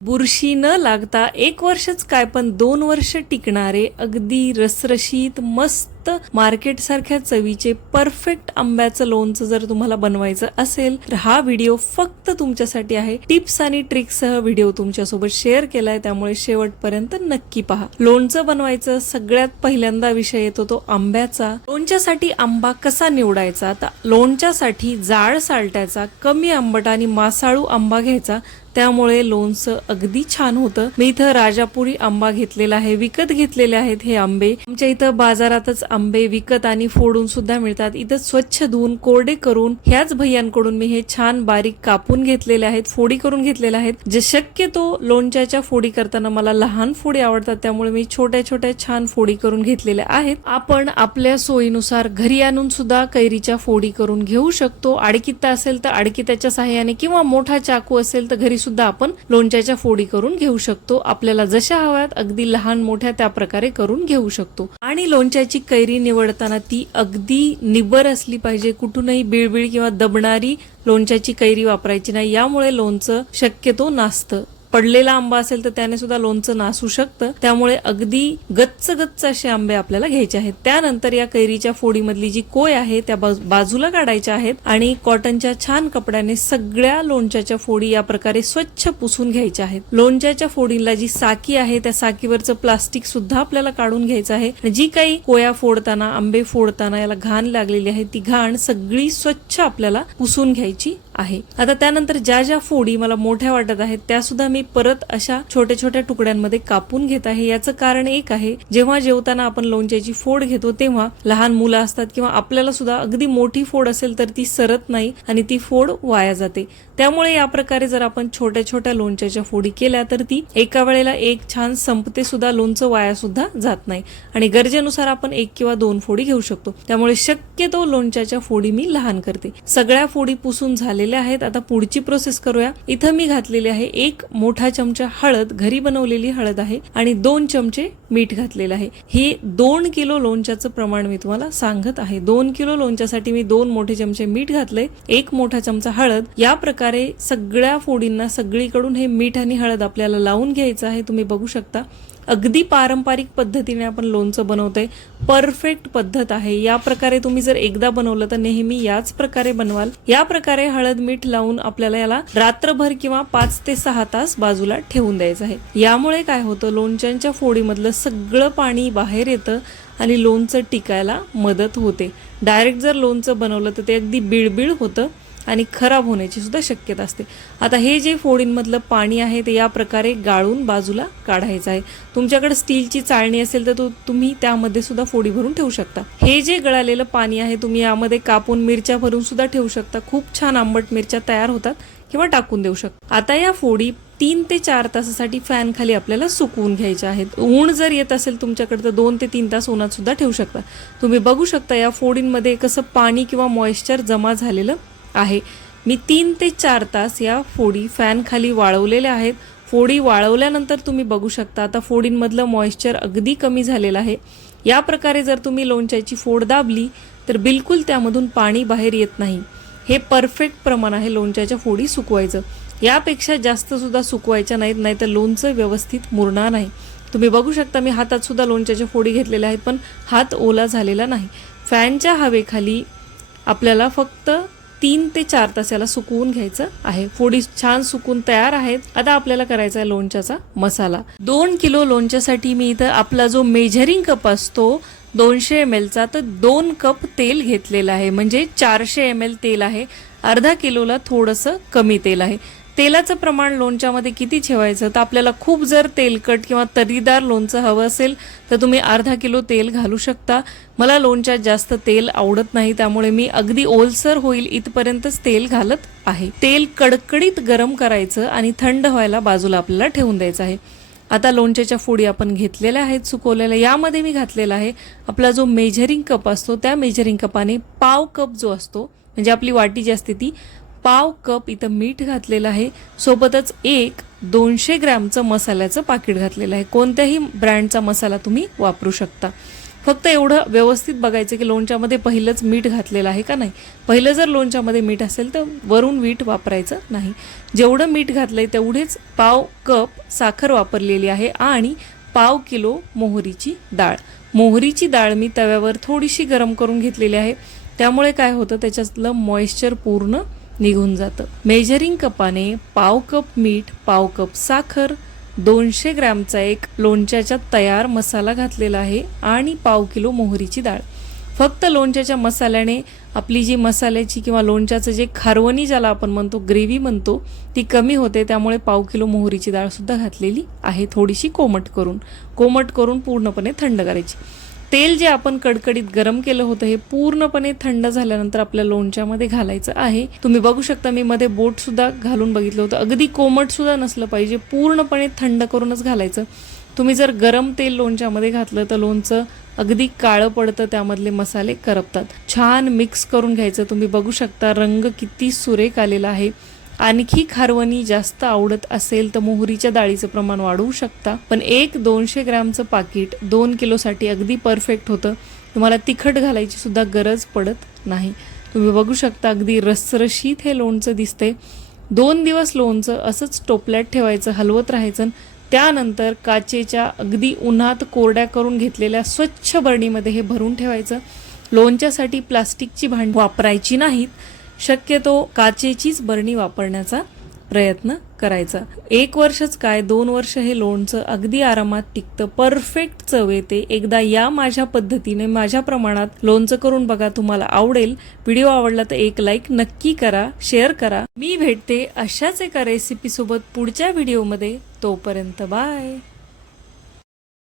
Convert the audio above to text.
बुरशी न लागता एक वर्षच काय पण दोन वर्ष टिकणारे अगदी रसरशीत मस्त मार्केट सारख्या चवीचे परफेक्ट आंब्याचं लोणचं जर तुम्हाला बनवायचं असेल तर हा व्हिडिओ फक्त तुमच्यासाठी आहे. टिप्स आणि ट्रिक्ससह व्हिडिओ तुमच्यासोबत शेअर केलाय त्यामुळे शेवटपर्यंत नक्की पहा. लोणचं बनवायचं सगळ्यात पहिल्यांदा विषय येतो तो आंब्याचा. लोणच्यासाठी आंबा कसा निवडायचा? आता लोणच्यासाठी जाड सालट्याचा कमी आंबट आणि मासाळू आंबा घ्यायचा. त्यामुळे लोणचं अगदी छान होतं. मी इथं राजापुरी आंबा घेतलेला आहे विकत घेतलेले आहेत हे आंबे. आमच्या इथं बाजारातच आंबे विकत आणि फोडून सुद्धा मिळतात. इथं स्वच्छ धुवून कोरडे करून ह्याच भैयांकडून मी हे छान बारीक कापून घेतलेले आहेत फोडी करून घेतलेले आहेत. जे शक्यतो लोणच्याच्या फोडी करताना मला लहान फोडी आवडतात त्यामुळे मी छोट्या छोट्या छान फोडी करून घेतलेल्या आहेत. आपण आपल्या सोयीनुसार घरी आणून सुद्धा कैरीच्या फोडी करून घेऊ शकतो. आडकित्ता असेल तर आडकित्याच्या सहाय्याने किंवा मोठा चाकू असेल तर घरी सुद्धा आपण लोणच्याच्या फोडी करून घेऊ शकतो. आपल्याला जशा हव्यात अगदी लहान मोठ्या त्या प्रकारे करून घेऊ शकतो. आणि लोणच्याची कैरी निवडताना ती अगदी निबर असली पाहिजे. कुठूनही बिळबिळ किंवा दबणारी लोणच्याची कैरी वापरायची नाही. यामुळे लोणचं शक्यतो नासतं. पडलेला आंबा असेल तर त्याने सुद्धा लोणचं नासू शकतं. त्यामुळे अगदी गच्च गच्च असे आंबे आपल्याला घ्यायचे आहेत. त्यानंतर या कैरीच्या फोडीमधली जी कोय आहे त्या बाजूला काढायच्या आहेत आणि कॉटनच्या छान कपड्याने सगळ्या लोणच्याच्या फोडी या प्रकारे स्वच्छ पुसून घ्यायच्या आहेत. लोणच्याच्या फोडीला जी साकी आहे त्या साकीवरचं प्लास्टिक सुद्धा आपल्याला काढून घ्यायचं आहे. जी काही कोया फोडताना आंबे फोडताना याला घाण लागलेली आहे ती घाण सगळी स्वच्छ आपल्याला पुसून घ्यायची आहे. आता त्यानंतर ज्या ज्या फोडी मला मोठ्या वाटत आहेत त्या सुद्धा मी परत अशा छोट्या छोट्या तुकड्यांमध्ये कापून घेत आहे. याचं कारण एक आहे जेव्हा जेवताना आपण लोणच्याची फोड घेतो तेव्हा लहान मुलं असतात किंवा आपल्याला सुद्धा अगदी मोठी फोड असेल तर ती सरत नाही आणि ती फोड वाया जाते. त्यामुळे या प्रकारे जर आपण छोट्या छोट्या लोणच्याच्या फोडी केल्या तर ती एका वेळेला एक छान संपते सुद्धा लोणचं वाया सुद्धा जात नाही. आणि गरजेनुसार आपण एक किंवा दोन फोडी घेऊ शकतो. त्यामुळे शक्यतो लोणच्याच्या फोडी मी लहान करते. सगळ्या फोडी पुसून झाले झालेल्या आहेत. आता पुढची प्रोसेस करूया. इथं मी घातलेली आहे एक मोठा चमचा हळद. घरी बनवलेली हळद आहे आणि दोन चमचे मीठ घातलेलं आहे. हे दोन किलो लोणच्याचं प्रमाण मी तुम्हाला सांगत आहे. दोन किलो लोणच्यासाठी मी दोन मोठे चमचे मीठ घातले एक मोठा चमचा हळद. या प्रकारे सगळ्या फोडींना सगळीकडून हे मीठ आणि हळद आपल्याला लावून घ्यायचं आहे. तुम्ही बघू शकता. अगदी पारंपरिक पद्धतीने आपण लोणचं बनवतोय. परफेक्ट पद्धत आहे. या प्रकारे तुम्ही जर एकदा बनवलं तर नेहमी याच प्रकारे बनवाल. या प्रकारे हळद मीठ लावून आपल्याला याला रात्रभर किंवा पाच ते सहा तास बाजूला ठेवून द्यायचं आहे. यामुळे काय होतं? लोणच्यांच्या फोडीमधलं सगळं पाणी बाहेर येतं आणि लोणचं टिकायला मदत होते. डायरेक्ट जर लोणचं बनवलं तर ते अगदी बिळबिळ होतं. आणि खराब होण्याची सुद्धा शक्यता असते. आता हे जे फोडींमधलं पाणी आहे ते या प्रकारे गाळून बाजूला काढायचं आहे. तुमच्याकडे स्टीलची चाळणी असेल तर तो तुम्ही त्यामध्ये सुद्धा फोडी भरून ठेवू शकता. हे जे गळालेलं पाणी आहे तुम्ही यामध्ये कापून मिरच्या भरून सुद्धा ठेवू शकता. खूप छान आंबट मिरच्या तयार होतात किंवा टाकून देऊ शकता. आता या फोडी तीन ते चार तासासाठी फॅन खाली आपल्याला सुकवून घ्यायच्या आहेत. ऊन जर येत असेल तुमच्याकडे तर दोन ते तीन तास उन्हात सुद्धा ठेवू शकता. तुम्ही बघू शकता या फोडींमध्ये कसं पाणी किंवा मॉइश्चर जमा झालेलं आहे. मी तीन ते चार तास या फोडी फॅनखाली वाळवलेल्या आहेत. फोडी वाळवल्यानंतर तुम्ही बघू शकता आता फोडींमधलं मॉइश्चर अगदी कमी झालेलं आहे. या प्रकारे जर तुम्ही लोणच्याची फोड दाबली तर बिलकुल त्यामधून पाणी बाहेर येत नाही. हे परफेक्ट प्रमाण आहे लोणच्याच्या फोडी सुकवायचं. यापेक्षा जास्तसुद्धा सुकवायच्या नाहीत नाही तर लोणचं व्यवस्थित मुरणार नाही. तुम्ही बघू शकता मी हातातसुद्धा लोणच्याच्या फोडी घेतलेल्या आहेत पण हात ओला झालेला नाही. फॅनच्या हवेखाली आपल्याला फक्त तीन ते चार तास याला सुकवून घ्यायचं आहे. फोडी छान सुकून तयार आहेत. आता आपल्याला करायचा आहे लोणच्याचा मसाला. दोन किलो लोणच्यासाठी मी इथं आपला जो मेजरिंग कप असतो दोनशे एम एलचा तर दोन कप तेल घेतलेलं आहे. म्हणजे चारशे एम एल तेल आहे. अर्धा किलोला थोडंसं कमी तेल आहे. तेलाचं प्रमाण लोणच्यामध्ये किती ठेवायचं? तर आपल्याला खूप जर तेलकट किंवा तरीदार लोणचं हवं असेल तर तुम्ही अर्धा किलो तेल घालू शकता. मला लोणच्यात जास्त तेल आवडत नाही त्यामुळे मी अगदी ओलसर होईल इथपर्यंतच तेल घालत आहे. तेल कडकडीत गरम करायचं आणि थंड व्हायला बाजूला आपल्याला ठेवून द्यायचं आहे. आता लोणच्याच्या फोडी आपण घेतलेल्या आहेत सुकवलेल्या. यामध्ये मी घातलेला आहे आपला जो मेजरिंग कप असतो त्या मेजरिंग कपाने पाव कप जो असतो म्हणजे आपली वाटी जी असते ती पाव कप इथं मीठ घातलेलं आहे. सोबतच एक दोनशे ग्रॅमचं मसाल्याचं पाकिट घातलेलं आहे. कोणत्याही ब्रँडचा मसाला तुम्ही वापरू शकता. फक्त एवढं व्यवस्थित बघायचं की लोणच्यामध्ये पहिलंच मीठ घातलेलं आहे का नाही? पहिलं जर लोणच्यामध्ये मीठ असेल तर वरून मीठ वापरायचं नाही. जेवढं मीठ घातलं आहे तेवढेच पाव कप साखर वापरलेली आहे आणि पाव किलो मोहरीची डाळ. मोहरीची डाळ मी तव्यावर थोडीशी गरम करून घेतलेली आहे. त्यामुळे काय होतं? त्याच्यातलं मॉइश्चर पूर्ण निघून जातं. मेजरिंग कपाने पाव कप मीठ पाव कप साखर दोनशे ग्रॅमचा एक लोणच्याच्या तयार मसाला घातलेला आहे आणि पाव किलो मोहरीची डाळ. फक्त लोणच्याच्या मसाल्याने आपली जी मसाल्याची किंवा लोणच्याचं जे खारवणी ज्याला आपण म्हणतो ग्रेव्ही म्हणतो ती कमी होते. त्यामुळे पाव किलो मोहरीची डाळसुद्धा घातलेली आहे थोडीशी कोमट करून. कोमट करून पूर्णपणे थंड करायची. तेल जे आपण कडकडीत गरम केलं होतं हे पूर्णपणे थंड झाल्यानंतर आपल्या लोणच्यामध्ये घालायचं आहे. तुम्ही बघू शकता मी मध्ये बोट सुद्धा घालून बघितलं होतं. अगदी कोमट सुद्धा नसलं पाहिजे पूर्णपणे थंड करूनच घालायचं. तुम्ही जर गरम तेल लोणच्यामध्ये घातलं तर लोणचं अगदी काळं पडतं त्यामधले मसाले करपतात. छान मिक्स करून घ्यायचं. तुम्ही बघू शकता रंग किती सुरेख आलेला आहे. आणखी खारवणी जास्त आवडत असेल तर मोहरीच्या डाळीचं प्रमाण वाढवू शकता. पण एक दोनशे ग्रॅमचं पाकिट दोन किलोसाठी अगदी परफेक्ट होतं. तुम्हाला तिखट घालायची सुद्धा गरज पडत नाही. तुम्ही बघू शकता अगदी रसरशीत हे लोणचं दिसते दोन दिवस लोणचं असंच टोपल्यात ठेवायचं हलवत राहायचं. त्यानंतर काचेच्या अगदी उन्हात कोरड्या करून घेतलेल्या स्वच्छ बरणीमध्ये हे भरून ठेवायचं. लोणच्यासाठी प्लास्टिकची भांडी वापरायची नाहीत शक्यतो काचेचीच बरणी वापरण्याचा प्रयत्न करायचा. एक वर्षच काय दोन वर्ष हे लोणचं अगदी आरामात टिकतं. परफेक्ट चव येते. एकदा या माझ्या पद्धतीने माझ्या प्रमाणात लोणचं करून बघा तुम्हाला आवडेल. व्हिडिओ आवडला तर एक लाईक नक्की करा शेअर करा. मी भेटते अशाच एका रेसिपी सोबत पुढच्या व्हिडिओमध्ये. तोपर्यंत बाय.